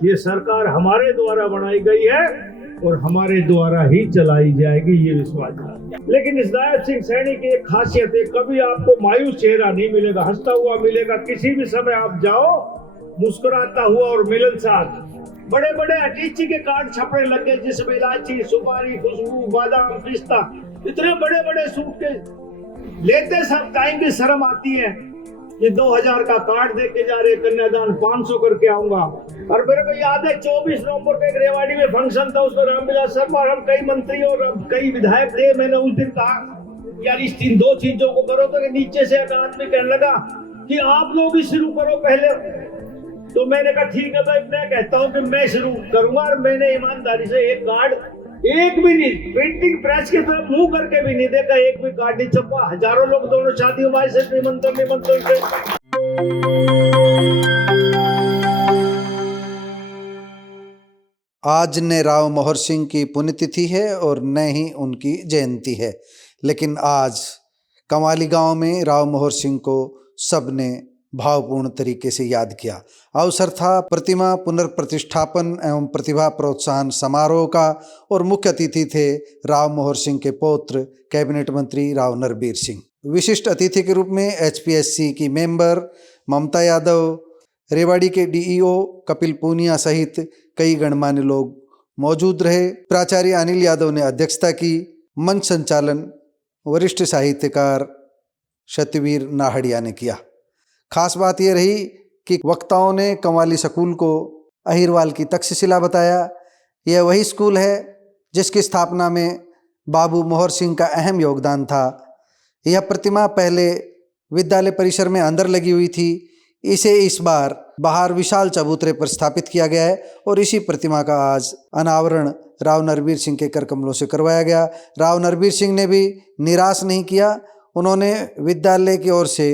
ये सरकार हमारे द्वारा बनाई गई है और हमारे द्वारा ही चलाई जाएगी, ये विश्वास है। लेकिन इस दायत सिंह सैनी की एक खासियत है, कभी आपको मायूस चेहरा नहीं मिलेगा, हंसता हुआ मिलेगा। किसी भी समय आप जाओ, मुस्कुराता हुआ और मिलनसार। बड़े बड़े अटीची के कार्ड छपने लगे, जिसमें इलायची, सुपारी, खुशबू, बादाम, पिस्ता, इतने बड़े बड़े सूटकेस लेते सब टाइम भी शर्म आती है। ये 2000 का कार्ड दे के जा रहे, कन्यादान 500 करके आऊंगा। और मेरे को याद है 24 नवंबर को एक रेवाड़ी में फंक्शन था, उसमें रामविलास शर्मा और हम कई मंत्री और कई विधायक थे। मैंने उस दिन कहा यार इस 2 चीजों को करो, तो नीचे से एक आदमी कहने लगा कि आप लोग ही शुरू करो पहले। तो मैंने कहा ठीक है भाई, मैं कहता हूँ कि मैं शुरू करूंगा। और मैंने ईमानदारी से एक कार्ड, एक भी नहीं, प्रिंटिंग प्रेस की तरफ मुंह करके भी नहीं देखा, एक भी कार्ड नहीं छपा। हजारों लोग दोनों शादियों में से निमंत्रण से। आज ने राव मोहर सिंह की पुण्यतिथि है और न ही उनकी जयंती है, लेकिन आज कमाली गांव में राव मोहर सिंह को सबने भावपूर्ण तरीके से याद किया। अवसर था प्रतिमा पुनर्प्रतिष्ठापन एवं प्रतिभा प्रोत्साहन समारोह का और मुख्य अतिथि थे राव मोहर सिंह के पौत्र कैबिनेट मंत्री राव नरबीर सिंह। विशिष्ट अतिथि के रूप में एचपीएससी की मेंबर ममता यादव, रेवाड़ी के डीईओ कपिल पूनिया सहित कई गणमान्य लोग मौजूद रहे। प्राचार्य अनिल यादव ने अध्यक्षता की। मंच संचालन वरिष्ठ साहित्यकार सत्यवीर नाहड़िया ने किया। खास बात यह रही कि वक्ताओं ने कमाली स्कूल को अहिरवाल की तक्षशिला बताया। यह वही स्कूल है जिसकी स्थापना में बाबू मोहर सिंह का अहम योगदान था। यह प्रतिमा पहले विद्यालय परिसर में अंदर लगी हुई थी, इसे इस बार बाहर विशाल चबूतरे पर स्थापित किया गया है और इसी प्रतिमा का आज अनावरण राव नरबीर सिंह के कर कमलों से करवाया गया। राव नरबीर सिंह ने भी निराश नहीं किया, उन्होंने विद्यालय की ओर से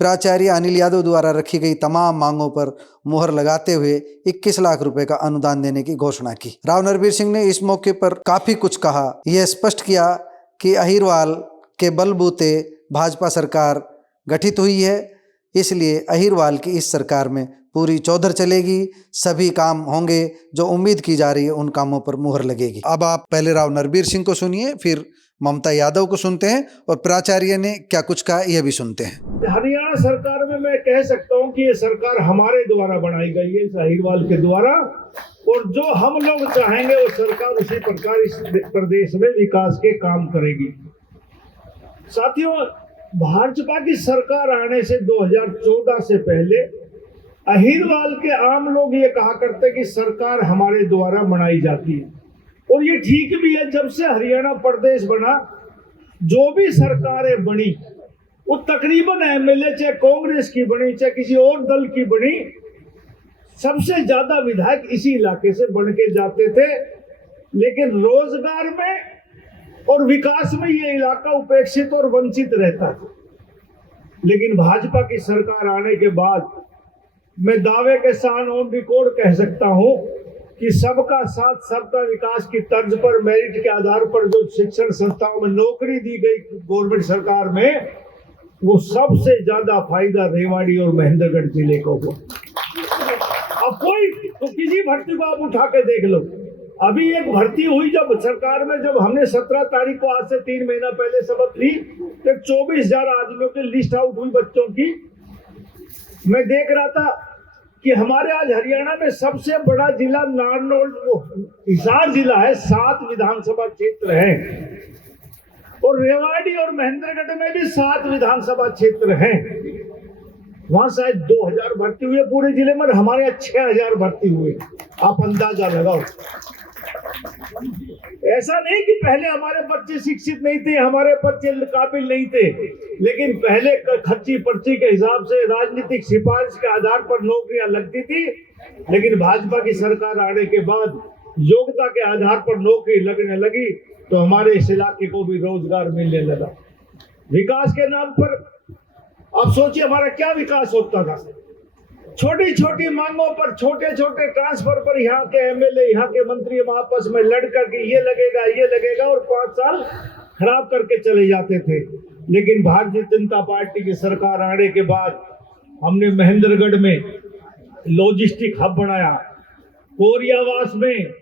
प्राचार्य अनिल यादव द्वारा रखी गई तमाम मांगों पर मुहर लगाते हुए 21 लाख रुपए का अनुदान देने की घोषणा की। राव नरबीर सिंह ने इस मौके पर काफ़ी कुछ कहा। यह स्पष्ट किया कि अहिरवाल के बलबूते भाजपा सरकार गठित हुई है, इसलिए अहिरवाल की इस सरकार में पूरी चौधर चलेगी, सभी काम होंगे, जो उम्मीद की जा रही है उन कामों पर मुहर लगेगी। अब आप पहले राव नरबीर सिंह को सुनिए, फिर ममता यादव को सुनते हैं और प्राचार्य ने क्या कुछ कहा यह भी सुनते हैं। हरियाणा सरकार में मैं कह सकता हूं कि ये सरकार हमारे द्वारा बनाई गई है, अहिरवाल के द्वारा, और जो हम लोग चाहेंगे वो सरकार उसी प्रकार इस प्रदेश में विकास के काम करेगी। साथियों, भाजपा की सरकार आने से 2014 से पहले अहिरवाल के आम लोग ये कहा करते कि सरकार हमारे द्वारा बनाई जाती है, और ये ठीक भी है। जब से हरियाणा प्रदेश बना, जो भी सरकारें बनी वो तकरीबन एमएलए चाहे कांग्रेस की बनी चाहे किसी और दल की बनी, सबसे ज्यादा विधायक इसी इलाके से बन के जाते थे। लेकिन रोजगार में और विकास में ये इलाका उपेक्षित और वंचित रहता था। लेकिन भाजपा की सरकार आने के बाद मैं दावे के साथ ऑन रिकॉर्ड कह सकता हूं कि सबका साथ सबका विकास की तर्ज पर मेरिट के आधार पर जो शिक्षण संस्थाओं में नौकरी दी गई गवर्नमेंट सरकार में, वो सबसे ज्यादा फायदा रेवाड़ी और महेंद्रगढ़ जिले को हुआ। अब कोई तो किसी भर्ती को आप उठा के देख लो। अभी एक भर्ती हुई जब सरकार में, जब हमने 17 तारीख को, आज से 3 महीना पहले शपथ ली, तो 24,000 आदमियों की लिस्ट आउट हुई बच्चों की। मैं देख रहा था कि हमारे आज हरियाणा में सबसे बड़ा जिला नारनौल हिसार जिला है, 7 विधानसभा क्षेत्र हैं, और रेवाड़ी और महेंद्रगढ़ में भी 7 विधानसभा क्षेत्र हैं। वहां शायद 2000 भर्ती हुए पूरे जिले में, हमारे यहाँ 6000 भर्ती हुए। आप अंदाजा लगाओ। ऐसा नहीं कि पहले हमारे बच्चे शिक्षित नहीं थे, हमारे बच्चे काबिल नहीं थे, लेकिन पहले खर्ची पर्ची के हिसाब से राजनीतिक सिफारिश के आधार पर नौकरियां लगती थी। लेकिन भाजपा की सरकार आने के बाद योग्यता के आधार पर नौकरी लगने लगी, तो हमारे इस इलाके को भी रोजगार मिलने लगा। विकास के नाम पर अब सोचिए हमारा क्या विकास होता था। छोटी छोटी मांगों पर, छोटे छोटे ट्रांसफर पर यहाँ के एमएलए, यहाँ के मंत्री आपस में लड़ करके ये लगेगा और 5 साल खराब करके चले जाते थे। लेकिन भारतीय जनता पार्टी की सरकार आने के बाद हमने महेंद्रगढ़ में लॉजिस्टिक हब बनाया, कोरियावास में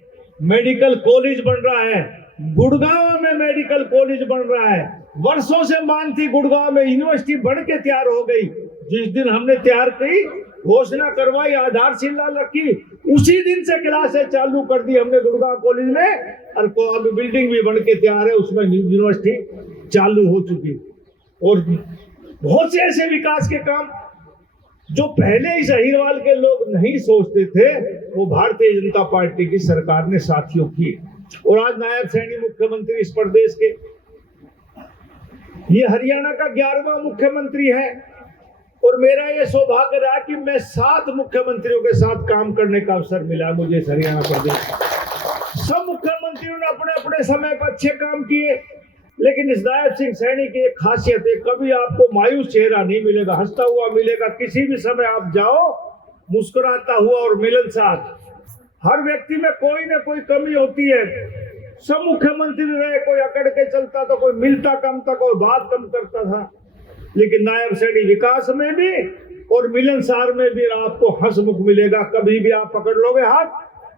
मेडिकल कॉलेज बन रहा है, गुड़गांव में मेडिकल कॉलेज बन रहा है। वर्षों से मांग थी, गुड़गांव में यूनिवर्सिटी बन के तैयार हो गई। जिस दिन हमने तैयार की, घोषणा करवाई, आधारशिला रखी, उसी दिन से क्लासें चालू कर दी हमने गुड़गांव कॉलेज में, और अभी बिल्डिंग भी बन के तैयार है, उसमें यूनिवर्सिटी चालू हो चुकी। और बहुत से ऐसे विकास के काम जो पहले इस अहीरवाल के लोग नहीं सोचते थे, वो भारतीय जनता पार्टी की सरकार ने साथियों की। और आज नायब सैनी मुख्यमंत्री इस प्रदेश के, ये हरियाणा का 11वां मुख्यमंत्री है। और मेरा ये सौभाग्य रहा कि मैं 7 मुख्यमंत्रियों के साथ काम करने का अवसर मिला मुझे इस हरियाणा प्रदेश। सब मुख्यमंत्रियों ने अपने अपने समय पर अच्छे काम किए, लेकिन इस नायब सिंह सैनी की एक खासियत है, कभी आपको मायूस चेहरा नहीं मिलेगा, हंसता हुआ मिलेगा। किसी भी समय आप जाओ, मुस्कुराता हुआ और मिलनसार। हर व्यक्ति में कोई ना कोई कमी होती है। सब मुख्यमंत्री रहे, कोई अकड़ के चलता था, कोई मिलता कम था, कोई बात कम करता था, लेकिन नायब सैनी विकास में भी और मिलनसार में भी आपको हंसमुख मिलेगा। कभी भी आप पकड़ लोगे हाथ,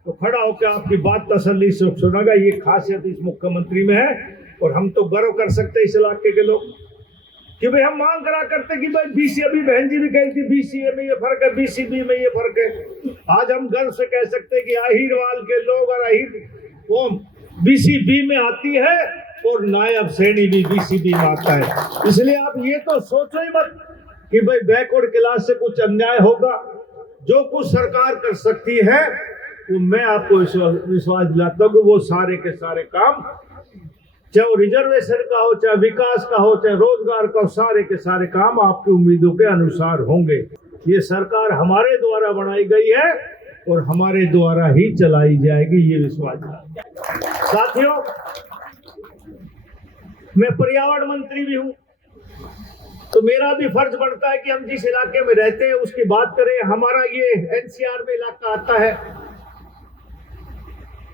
तो खड़ा होकर आपकी बात तसल्ली से सुनेगा। ये खासियत इस मुख्यमंत्री में है, और हम तो गर्व कर सकते हैं इस इलाके के लोग कि भाई हम मांग करा करते कि भाई बीसी, अभी बहन जी भी कही थी बीसीए में ये फर्क है, बीसीबी में ये फर्क है। आज हम गर्व से कह सकते हैं कि अहीरवाल के लोग और अहीर कौम बीसीबी में आती है, और नायब सैनी भी बीसीबी में आता है। इसलिए आप ये तो सोचो ही मत कि भाई बैकवर्ड क्लास से कुछ अन्याय होगा। जो कुछ सरकार कर सकती है, वो मैं आपको विश्वास दिलाता हूँ कि वो सारे के सारे काम, चाहे वो रिजर्वेशन का हो, चाहे विकास का हो, चाहे रोजगार का हो, सारे के सारे काम आपकी उम्मीदों के अनुसार होंगे। ये सरकार हमारे द्वारा बनाई गई है और हमारे द्वारा ही चलाई जाएगी, ये विश्वास। साथियों, मैं पर्यावरण मंत्री भी हूं, तो मेरा भी फर्ज बनता है कि हम जिस इलाके में रहते हैं उसकी बात करें। हमारा ये एनसीआर में इलाका आता है।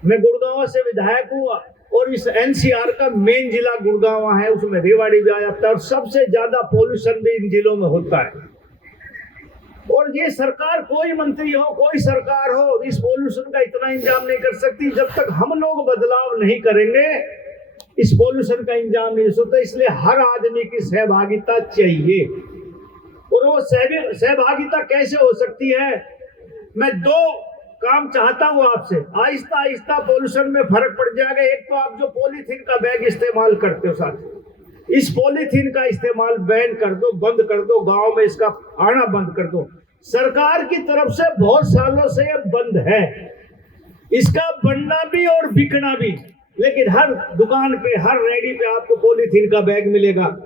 मैं गुड़गांव से विधायक हूँ, और इस एनसीआर का मेन जिला गुड़गांव है, उसमें रेवाड़ी भी आ जाता है, और सबसे ज्यादा पोल्यूशन भी इन जिलों में होता है। और ये सरकार, कोई मंत्री हो, कोई सरकार हो, इस पोल्यूशन का इतना इंतजाम नहीं कर सकती जब तक हम लोग बदलाव नहीं करेंगे। इस पोल्यूशन का इंतजाम नहीं हो सकता। इसलिए हर आदमी की सहभागिता चाहिए। और वो सहभागिता कैसे हो सकती है? मैं 2 काम चाहता हूं आपसे। आहिस्ता आहिस्ता पोल्यूशन में फर्क पड़ जाएगा। एक तो आप जो पॉलीथीन का बैग इस्तेमाल करते हो साथियों, इस पॉलीथीन का इस्तेमाल बैन कर दो, बंद कर दो, गांव में इसका आना बंद कर दो। सरकार की तरफ से बहुत सालों से ये बंद है, इसका बनना भी और बिकना भी। लेकिन हर दुकान पे, हर रेडी पे आपको पॉलीथीन का बैग मिलेगा।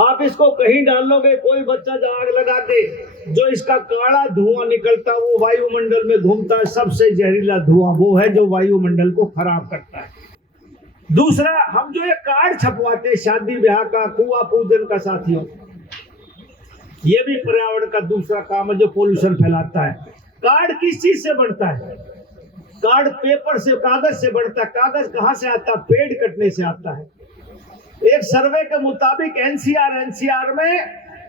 आप इसको कहीं डालोगे, कोई बच्चा जो आग लगा दे, जो इसका काला धुआं निकलता है वो वायुमंडल में घूमता है। सबसे जहरीला धुआं वो है जो वायुमंडल को खराब करता है। दूसरा, हम जो ये कार्ड छपवाते हैं शादी ब्याह का, कुआं पूजन का साथियों, ये भी पर्यावरण का दूसरा काम है जो पोल्यूशन फैलाता है। कार्ड किस चीज से बनता है? कार्ड पेपर से, कागज से बनता है। कागज कहाँ से आता है? पेड़ कटने से आता है। एक सर्वे के मुताबिक एनसीआर में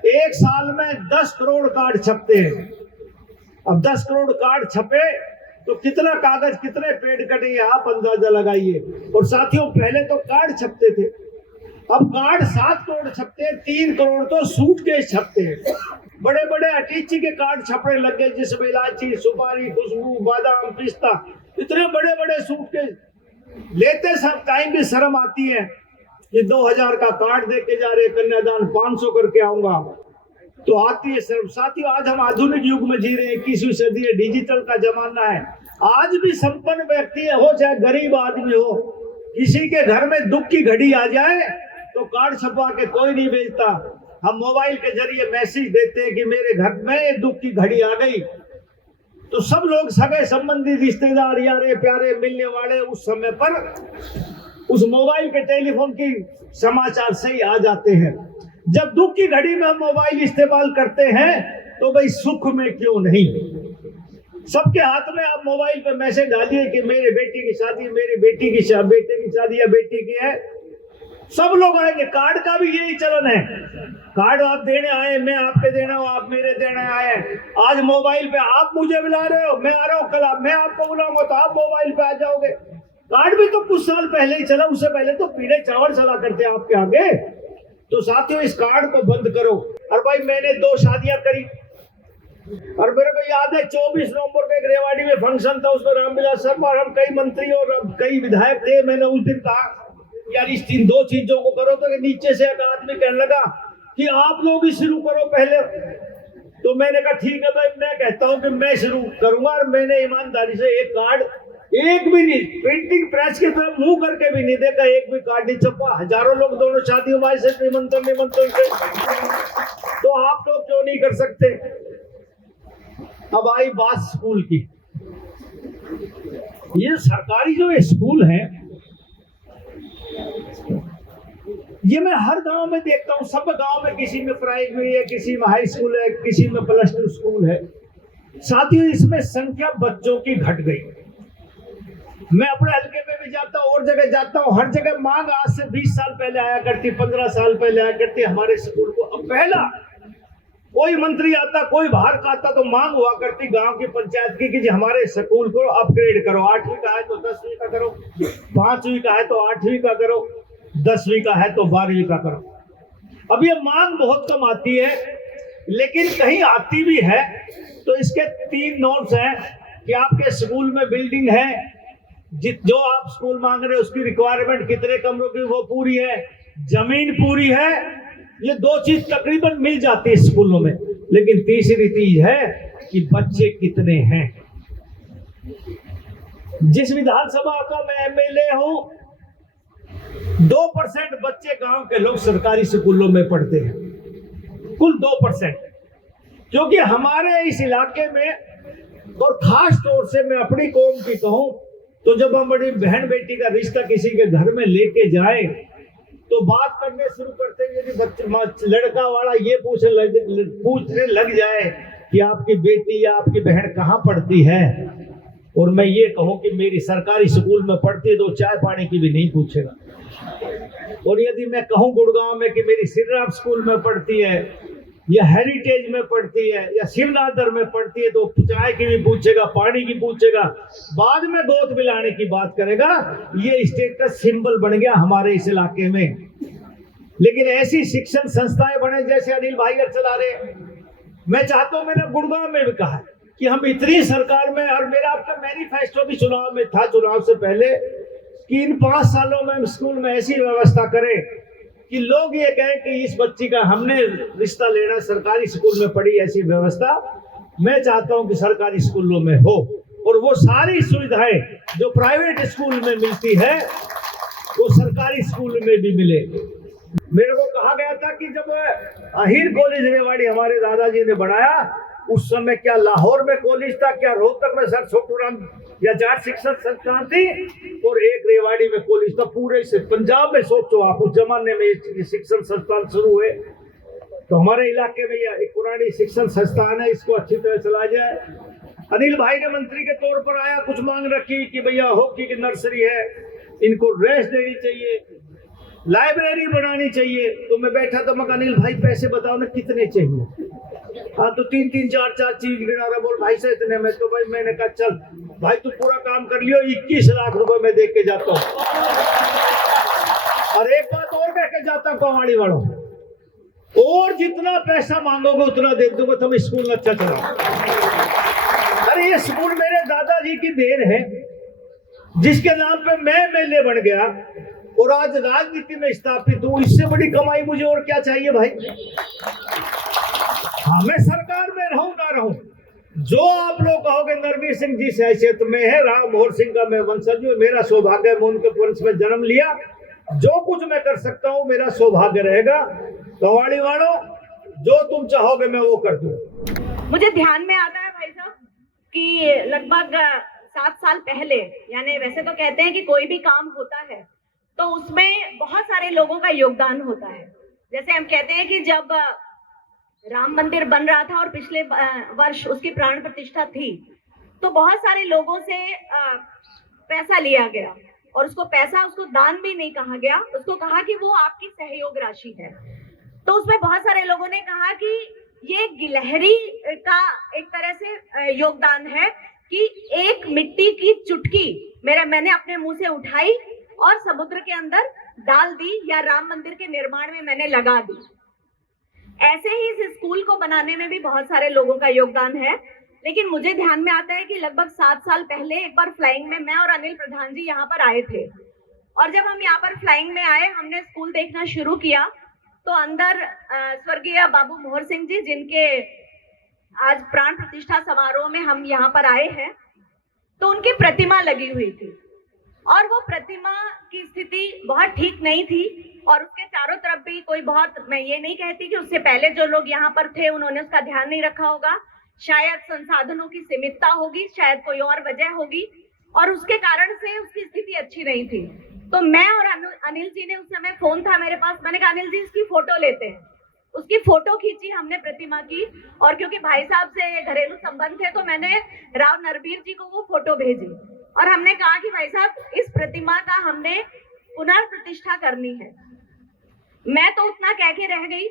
एक साल में 10 करोड़ कार्ड छपते हैं। अब 10 करोड़ कार्ड छपे तो कितना कागज, कितने पेड़ कटे, आप अंदाजा लगाइए। और साथियों, पहले तो कार्ड छपते थे, अब कार्ड 7 करोड़ छपते हैं। 3 करोड़ तो सूटकेस छपते हैं। बड़े बड़े अटैची के कार्ड छपने लग गए, जिसमें इलायची, सुपारी, खुशबू, बादाम, पिस्ता, इतने बड़े बड़े सूटकेस। लेते सब टाइम भी शर्म आती है। ये 2000 का कार्ड दे के जा रहे, कन्यादान 500 करके आऊंगा, तो आती है शर्म। साथियों, आज हम आधुनिक युग में जी रहे हैं, 21वीं सदी है, डिजिटल का जमाना है। आज भी संपन्न व्यक्ति हो चाहे गरीब आदमी हो, किसी के घर में दुख की घड़ी आ जाए तो कार्ड छपवा के कोई नहीं भेजता। हम मोबाइल के जरिए मैसेज देते हैं कि मेरे घर में दुख की घड़ी आ गई, तो सब लोग, सगे संबंधी, रिश्तेदार, यारे प्यारे, मिलने वाले उस समय पर उस मोबाइल के, टेलीफोन की समाचार से ही आ जाते हैं। जब दुख की घड़ी में हम मोबाइल इस्तेमाल करते हैं तो भाई सुख में क्यों नहीं? सबके हाथ में आप मोबाइल पे मैसेज डालिए कि मेरे बेटी की शादी, मेरी बेटी की बेटे की शादी या बेटी की है, सब लोग आएंगे। कार्ड का भी यही चलन है, कार्ड आप देने आए, मैं आपके देना हूं, आप मेरे देने आए। आज मोबाइल पे आप मुझे बुला रहे हो, मैं आ रहा हूं, कल मैं आपको बुलाऊंगा तो आप मोबाइल पे आ जाओगे। कार्ड भी तो कुछ साल पहले ही चला, उससे पहले तो पीले चावल चला करते आपके आगे। तो साथियों, इस कार्ड को बंद करो। और भाई, मैंने 2 शादियां करी और मेरे को याद है 24 नवंबर को एक रेवाड़ी में फंक्शन था, उसमें रामविलास शर्मा और हम कई मंत्री और कई विधायक थे। मैंने उस दिन कहा यार इस 2 चीजों को करो, तो नीचे से एक आदमी कहने लगा कि आप लोग ही शुरू करो पहले। तो मैंने कहा ठीक है भाई, मैं कहता हूं कि मैं शुरू करूंगा। और मैंने ईमानदारी से एक कार्ड, एक भी नहीं, प्रिंटिंग प्रेस की तरफ मुंह करके भी नहीं देखा, एक भी कार्ड नहीं छपा। हजारों लोग दोनों शादियों में से निमंत्रण से, तो आप लोग क्यों नहीं कर सकते? अब आई बात स्कूल की। ये सरकारी जो स्कूल है, ये मैं हर गांव में देखता हूं। सब गांव में किसी में प्राइमरी है, किसी में हाई स्कूल है, किसी में +2 स्कूल है। साथियों, इसमें संख्या बच्चों की घट गई। मैं अपने हल्के में भी जाता हूँ और जगह जाता हूँ, हर जगह मांग आज से 20 साल पहले आया करती, 15 साल पहले आया करती हमारे स्कूल को। अब पहला कोई मंत्री आता, कोई बाहर का आता तो मांग हुआ करती गांव की पंचायत की कि हमारे स्कूल को अपग्रेड करो। 8वीं का है तो 10वीं का करो, 5वीं का है तो 8वीं का करो, 10वीं का है तो 12वीं का करो। अब ये मांग बहुत कम आती है, लेकिन कहीं आती भी है तो इसके 3 नोट्स हैं कि आपके स्कूल में बिल्डिंग है, जो आप स्कूल मांग रहे हैं उसकी रिक्वायरमेंट कितने कमरों की वो पूरी है, जमीन पूरी है। ये 2 चीज तकरीबन मिल जाती है स्कूलों में। लेकिन तीसरी चीज है कि बच्चे कितने हैं। जिस विधानसभा का मैं एमएलए हूं, 2% बच्चे गांव के लोग सरकारी स्कूलों में पढ़ते हैं, कुल 2%। क्योंकि हमारे इस इलाके में, और खास तौर से मैं अपनी कौम की कहूं, तो जब हम बड़ी बहन बेटी का रिश्ता किसी के घर में लेके जाए तो बात करने शुरू करते हैं। यदि बच्चे लड़का वाला ये पूछने लग जाए कि आपकी बेटी या आपकी बहन कहाँ पढ़ती है, और मैं ये कहूं कि मेरी सरकारी स्कूल में पढ़ती है, तो चाय पानी की भी नहीं पूछेगा। और यदि मैं कहूं गुड़गांव में कि मेरी श्रीराम स्कूल में पढ़ती है या हेरिटेज में पढ़ती है या शिवनादर में पढ़ती है, तो चाय की भी पूछेगा, पानी की पूछेगा, बाद में गोद मिलाने की बात करेगा। ये स्टेटस सिंबल बन गया हमारे इस इलाके में। लेकिन ऐसी शिक्षण संस्थाएं बने जैसे अनिल भाई चला रहे। मैं चाहता हूं, मैंने गुड़गांव में भी कहा कि हम इतनी सरकार में, और मेरा आपका मैनिफेस्टो भी चुनाव में था, चुनाव से पहले, कि इन 5 सालों में हम स्कूल में ऐसी व्यवस्था करें कि लोग ये कहें कि इस बच्ची का हमने रिश्ता लेना सरकारी स्कूल में पड़ी। ऐसी व्यवस्था मैं चाहता हूं कि सरकारी स्कूलों में हो, और वो सारी सुविधाएं जो प्राइवेट स्कूल में मिलती है वो सरकारी स्कूल में भी मिले। मेरे को कहा गया था कि जब अहिर कॉलेज रेवाड़ी हमारे दादाजी ने बनाया, उस समय क्या लाहौर में कॉलेज था, क्या रोहतक में सर छोटूराम या 4 शिक्षण संस्थान थी, और एक रेवाड़ी में कॉलेज था। पूरे से पंजाब में सोचो आप, उस जमाने में शिक्षण संस्थान शुरू हुए। तो हमारे इलाके में यह एक पुरानी शिक्षण संस्थान है, इसको अच्छी तरह चला जाए। अनिल भाई ने मंत्री के तौर पर आया, कुछ मांग रखी कि भैया हॉकी की नर्सरी है, इनको रेस्ट देनी चाहिए, लाइब्रेरी बनानी चाहिए। तो मैं बैठा था, मैं अनिल भाई पैसे बताओ ना कितने चाहिए। हाँ, तो 3-3, 4-4 चीज गिना रहा, बोल भाई से इतने में। तो भाई मैंने कहा चल भाई तू पूरा काम कर लियो, 21 लाख रुपए मैं दे के जाता हूँ। और एक बात और कह के जाता हूँ कवाड़ी वालों, और जितना पैसा मांगोगे उतना दे दूंगा, तुम स्कूल अच्छा चलाओ। अरे ये स्कूल मेरे दादाजी की देन है, जिसके नाम पे मैं एमएलए बन गया और आज राजनीति में स्थापित हूं। इससे बड़ी कमाई मुझे और क्या चाहिए भाई? हाँ, मैं सरकार में रहूं ना रहूं, जो आप लोग कहोगे नरवीर सिंह जी से हैसियत में है, राव मोहर सिंह का मैं वंशज हूं, मेरा सौभाग्य है, मैं उनके वंश में जन्म लिया। जो कुछ मैं कर सकता हूं मेरा सौभाग्य रहेगा। कवाड़ी वालों, जो तुम चाहोगे मैं वो कर दूं। मुझे ध्यान में आता है भाई साहब कि लगभग 7 साल पहले, यानी वैसे तो कहते हैं कि कोई भी काम होता है तो उसमें बहुत सारे लोगों का योगदान होता है। जैसे हम कहते हैं कि जब राम मंदिर बन रहा था और पिछले वर्ष उसकी प्राण प्रतिष्ठा थी, तो बहुत सारे लोगों से पैसा लिया गया और उसको पैसा, उसको दान भी नहीं कहा गया, उसको कहा कि वो आपकी सहयोग राशि है। तो उसमें बहुत सारे लोगों ने कहा कि ये गिलहरी का एक तरह से योगदान है कि एक मिट्टी की चुटकी मैंने अपने मुंह से उठाई और समुद्र के अंदर डाल दी, या राम मंदिर के निर्माण में मैंने लगा दी। ऐसे ही इस स्कूल को बनाने में भी बहुत सारे लोगों का योगदान है। लेकिन मुझे ध्यान में आता है कि लगभग 7 साल पहले एक बार फ्लाइंग में मैं और अनिल प्रधान जी यहाँ पर आए थे, और जब हम यहाँ पर फ्लाइंग में आए, हमने स्कूल देखना शुरू किया, तो अंदर स्वर्गीय बाबू मोहर सिंह जी, जिनके आज प्राण प्रतिष्ठा समारोह में हम यहाँ पर आए हैं, तो उनकी प्रतिमा लगी हुई थी, और वो प्रतिमा की स्थिति बहुत ठीक नहीं थी, और उसके चारों तरफ भी कोई बहुत, मैं ये नहीं कहती कि उससे पहले जो लोग यहाँ पर थे उन्होंने उसका ध्यान नहीं रखा होगा, शायद संसाधनों की सीमितता होगी, शायद कोई और वजह होगी, और उसके कारण से उसकी स्थिति अच्छी नहीं थी। तो मैं और अनिल जी ने, उस समय फोन था मेरे पास, मैंने कहा अनिल जी इसकी फोटो लेते हैं। उसकी फोटो खींची हमने प्रतिमा की, और क्योंकि भाई साहब से घरेलू संबंध थे तो मैंने राव नरबीर जी को वो फोटो भेजी, और हमने कहा कि भाई साहब इस प्रतिमा का हमने पुनर्प्रतिष्ठा करनी है। मैं तो उतना कह के रह गई,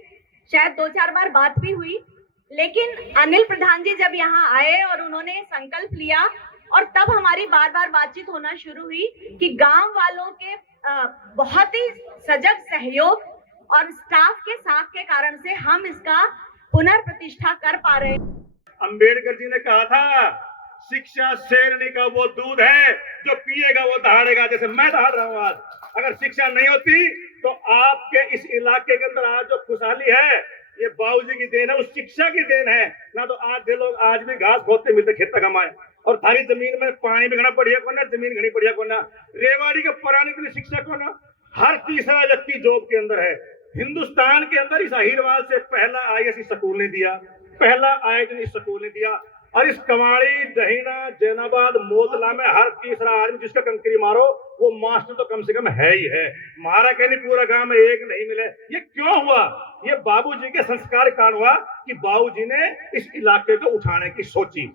शायद 2-4 बार बात भी हुई, लेकिन अनिल प्रधान जी जब यहाँ आए और उन्होंने संकल्प लिया, और तब हमारी बार बार बातचीत होना शुरू हुई कि गांव वालों के बहुत ही सजग सहयोग और स्टाफ के साथ के कारण से हम इसका पुनर्प्रतिष्ठा कर पा रहे हैं। अंबेडकर जी ने कहा था, शिक्षा शेरनी का वो दूध है जो पिएगा वो दहाड़ेगा। जैसे मैं दहाड़ रहा हूँ आज, अगर शिक्षा नहीं होती तो आपके इस इलाके के अंदर आज जो खुशहाली है ये बाबूजी की देन है, उस शिक्षा की देन है। ना तो आज जो लोग आज भी घास खोदते मिलते खेत तक कमाए, और थारी जमीन में पानी भी घना बढ़िया को ना, जमीन घनी बढ़िया को ना, रेवाड़ी के पराने के लिए शिक्षा को ना, हर तीसरा व्यक्ति जॉब के अंदर है। हिंदुस्तान के अंदर इस अहिरवाल से पहला IAS स्कूल ने दिया, पहला IIT स्कूल ने दिया, और इस कमाड़ी, दहीना, जैनाबाद, मोतला में हर तीसरा आदमी जिसका कंकरी मारो वो मास्टर तो कम से कम है ही है। मारा कहीं पूरा गांव में एक नहीं मिले। ये क्यों हुआ? ये बाबूजी के संस्कार कारण हुआ कि बाबूजी ने इस इलाके को उठाने की सोची।